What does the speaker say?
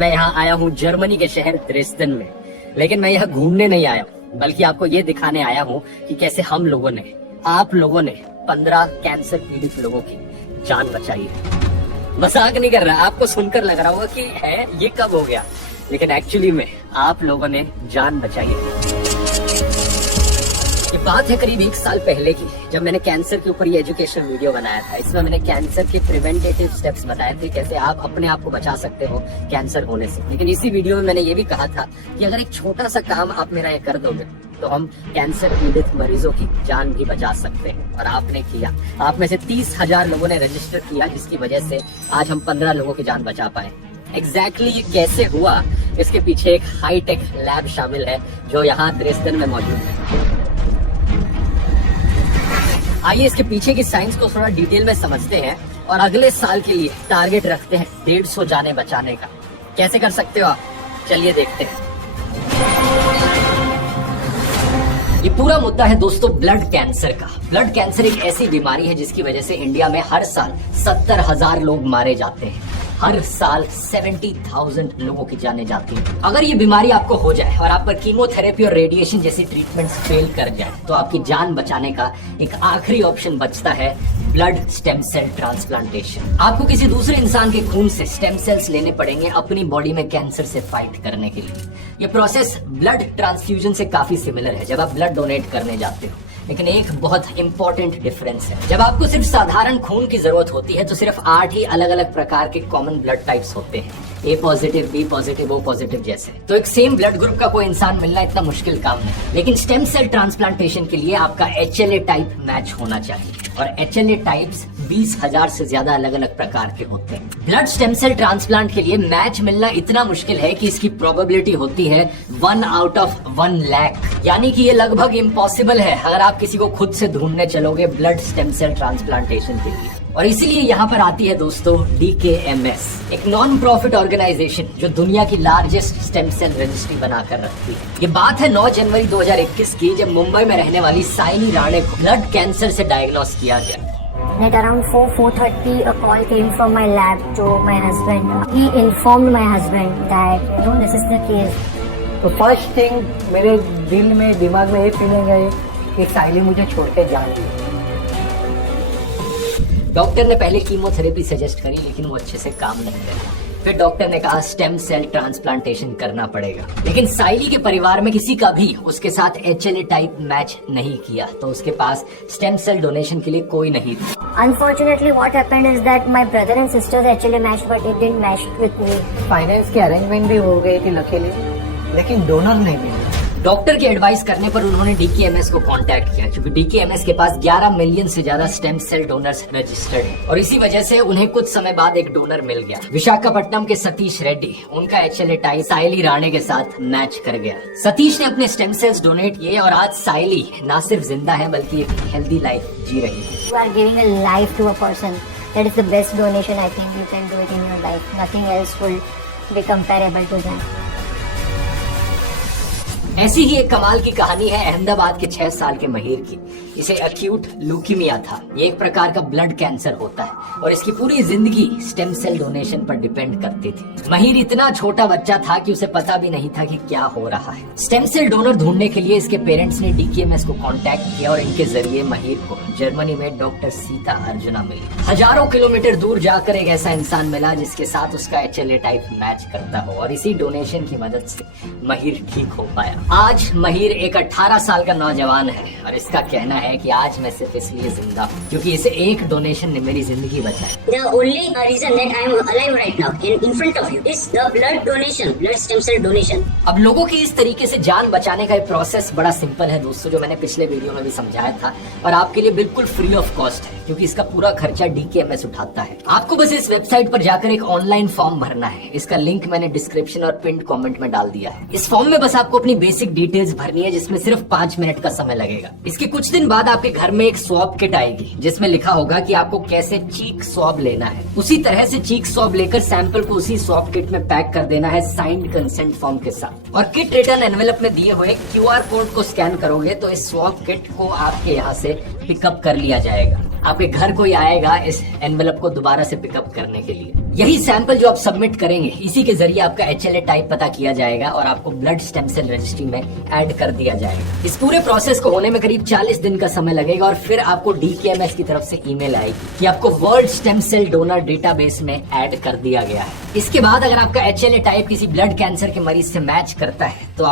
मैं यहाँ आया हूँ जर्मनी के शहर ड्रेसडन में, लेकिन मैं यहाँ घूमने नहीं आया हूँ, बल्कि आपको ये दिखाने आया हूँ कि कैसे हम लोगों ने, आप लोगों ने 15 कैंसर पीड़ित लोगों की जान बचाई है। मजाक नहीं कर रहा, आपको सुनकर लग रहा होगा कि है ये कब हो गया, लेकिन एक्चुअली में आप लोगों ने जान बचाई है। ये बात है करीब 1 साल पहले की, जब मैंने कैंसर के ऊपर ये एजुकेशन वीडियो बनाया था। इसमें मैंने कैंसर के प्रिवेंटेटिव स्टेप्स बताए थे, कैसे आप अपने आप को बचा सकते हो कैंसर होने से। लेकिन इसी वीडियो में मैंने ये भी कहा था कि अगर एक छोटा सा काम आप मेरा ये कर दोगे तो हम कैंसर पीड़ित मरीजों की जान भी बचा सकते हैं। और आपने किया। आप में से 30,000 लोगों ने रजिस्टर किया, जिसकी वजह से आज हम 15 लोगों की जान बचा पाए। एग्जैक्टली ये कैसे हुआ, इसके पीछे एक हाईटेक लैब शामिल है जो यहाँ ड्रेसडन में मौजूद है। आइए इसके पीछे की साइंस को थोड़ा डिटेल में समझते हैं और अगले साल के लिए टारगेट रखते हैं 150 जाने बचाने का। कैसे कर सकते हो आप, चलिए देखते हैं। ये पूरा मुद्दा है दोस्तों ब्लड कैंसर का। ब्लड कैंसर एक ऐसी बीमारी है जिसकी वजह से इंडिया में हर साल 70,000 लोग मारे जाते हैं। हर साल 70,000 लोगों की जाने जाती है। अगर ये बीमारी आपको हो जाए और आप पर कीमोथेरेपी और रेडिएशन जैसी ट्रीटमेंट्स फेल कर जाए, तो आपकी जान बचाने का एक आखिरी ऑप्शन बचता है ब्लड स्टेम सेल ट्रांसप्लांटेशन। आपको किसी दूसरे इंसान के खून से स्टेम सेल्स लेने पड़ेंगे अपनी बॉडी में कैंसर से फाइट करने के लिए। ये प्रोसेस ब्लड ट्रांसफ्यूजन से काफी सिमिलर है जब आप ब्लड डोनेट करने जाते हो, लेकिन एक बहुत इंपॉर्टेंट डिफरेंस है। जब आपको सिर्फ साधारण खून की जरूरत होती है तो सिर्फ 8 ही अलग अलग प्रकार के कॉमन ब्लड टाइप्स होते हैं, A positive, B positive, O positive जैसे। तो एक सेम ब्लड ग्रुप का कोई इंसान मिलना इतना मुश्किल काम नहीं। लेकिन स्टेम सेल ट्रांसप्लांटेशन के लिए आपका HLA टाइप मैच होना चाहिए, और HLA टाइप्स 20,000 से ज्यादा अलग अलग प्रकार के होते हैं। ब्लड स्टेम सेल ट्रांसप्लांट के लिए मैच मिलना इतना मुश्किल है कि इसकी प्रोबेबिलिटी होती है 1 आउट ऑफ 1 लाख, यानी कि ये लगभग इम्पॉसिबल है अगर आप किसी को खुद से ढूंढने चलोगे ब्लड स्टेम सेल ट्रांसप्लांटेशन के लिए। और इसीलिए यहाँ पर आती है दोस्तों DKMS, एक नॉन प्रॉफिट ऑर्गेनाइजेशन जो दुनिया की लार्जेस्ट स्टेम सेल रजिस्ट्री बनाकर रखती है। ये बात है 9 जनवरी 2021 की, जब मुंबई में रहने वाली साइली राणे को ब्लड कैंसर से डायग्नोस किया गया। At around 4:30 a call came from my lab to my husband. He informed my husband that this is the case. तो फर्स्ट थिंग मेरे दिल में, दिमाग में ये फीलिंग है कि साइली मुझे छोड़ के जा रही है। डॉक्टर ने पहले कीमोथेरेपी सजेस्ट करी, लेकिन वो अच्छे से काम नहीं करी। फिर डॉक्टर ने कहा स्टेम सेल ट्रांसप्लांटेशन करना पड़ेगा, लेकिन साइली के परिवार में किसी का भी उसके साथ HLA टाइप मैच नहीं किया, तो उसके पास स्टेम सेल डोनेशन के लिए कोई नहीं था। Unfortunately, what happened is that my brother and sisters HLA matched, but it didn't match with me. Finance की अरेंजमेंट भी हो गई थी लकीली, लेकिन डोनर नहीं मिला। डॉक्टर के एडवाइस करने पर उन्होंने DKMS को कांटेक्ट किया, क्योंकि DKMS के पास 11 मिलियन से ज्यादा स्टेम सेल डोनर्स रजिस्टर्ड हैं, और इसी वजह से उन्हें कुछ समय बाद एक डोनर मिल गया। विशाखापट्टनम के सतीश रेड्डी, उनका HLA टाइप साइली राणे के साथ मैच कर गया। सतीश ने अपने स्टेम सेल्स डोनेट किए और आज साइली ना सिर्फ जिंदा है बल्कि एक हेल्दी लाइफ जी रही है। You are giving a life to a person. That is the best donation I think you can do it in your life. Nothing else will be comparable to that. ऐसी ही एक कमाल की कहानी है अहमदाबाद के 6 साल के महीर की। इसे एक्यूट ल्यूकीमिया था। ये एक प्रकार का ब्लड कैंसर होता है और इसकी पूरी जिंदगी स्टेम सेल डोनेशन पर डिपेंड करती थी। महीर इतना छोटा बच्चा था कि उसे पता भी नहीं था कि क्या हो रहा है। स्टेम सेल डोनर ढूंढने के लिए इसके पेरेंट्स ने DKMS को कांटेक्ट किया और इनके जरिए महीर को जर्मनी में डॉक्टर सीता अर्जुना मिली। हजारों किलोमीटर दूर जाकर एक ऐसा इंसान मिला जिसके साथ उसका HLA टाइप मैच करता हो, और इसी डोनेशन की मदद से महीर ठीक हो पाया। आज महीर एक 18 साल का नौजवान है और इसका कहना है कि आज मैं सिर्फ इसलिए जिंदा हूँ क्योंकि इसे एक डोनेशन ने मेरी जिंदगी बचाई। The only reason that I am alive right now in front of you is the blood donation, blood stem cell donation. अब लोगों की इस तरीके से जान बचाने का प्रोसेस बड़ा सिंपल है दोस्तों, जो मैंने पिछले वीडियो में भी समझाया था, और आपके लिए बिल्कुल फ्री ऑफ कॉस्ट है क्योंकि इसका पूरा खर्चा DKMS उठाता है। आपको बस इस वेबसाइट पर जाकर एक ऑनलाइन फॉर्म भरना है। इसका लिंक मैंने डिस्क्रिप्शन और पिन कमेंट में डाल दिया है। इस फॉर्म में बस आपको अपनी बेसिक डिटेल्स भरनी है, जिसमें सिर्फ 5 मिनट का समय लगेगा। इसके कुछ दिन बाद आपके घर में एक स्वैब किट आएगी जिसमें लिखा होगा कि आपको कैसे चीक स्वैब लेना है। उसी तरह से चीक स्वैब लेकर सैंपल को उसी स्वैब किट में पैक कर देना है साइंड कंसेंट फॉर्म के साथ, और किट रिटर्न एनवेलप में दिए हुए QR कोड को स्कैन करोगे तो इस स्वैब किट को आपके यहाँ से पिकअप कर लिया जाएगा। आपके घर कोई आएगा इस एनवेलप को दोबारा से पिकअप करने के लिए। यही सैंपल जो आप सबमिट करेंगे, इसी के जरिए आपका HLA टाइप पता किया जाएगा और आपको ब्लड स्टेम सेल रजिस्ट्री में ऐड कर दिया जाएगा। इस पूरे प्रोसेस को होने में करीब 40 दिन का समय लगेगा और फिर आपको DKMS की तरफ से ईमेल आएगी कि आपको world stem cell donor database में ऐड कर दिया गया है। इसके बाद अगर आपका HLA टाइप किसी ब्लड कैंसर के मरीज से मैच करता है तो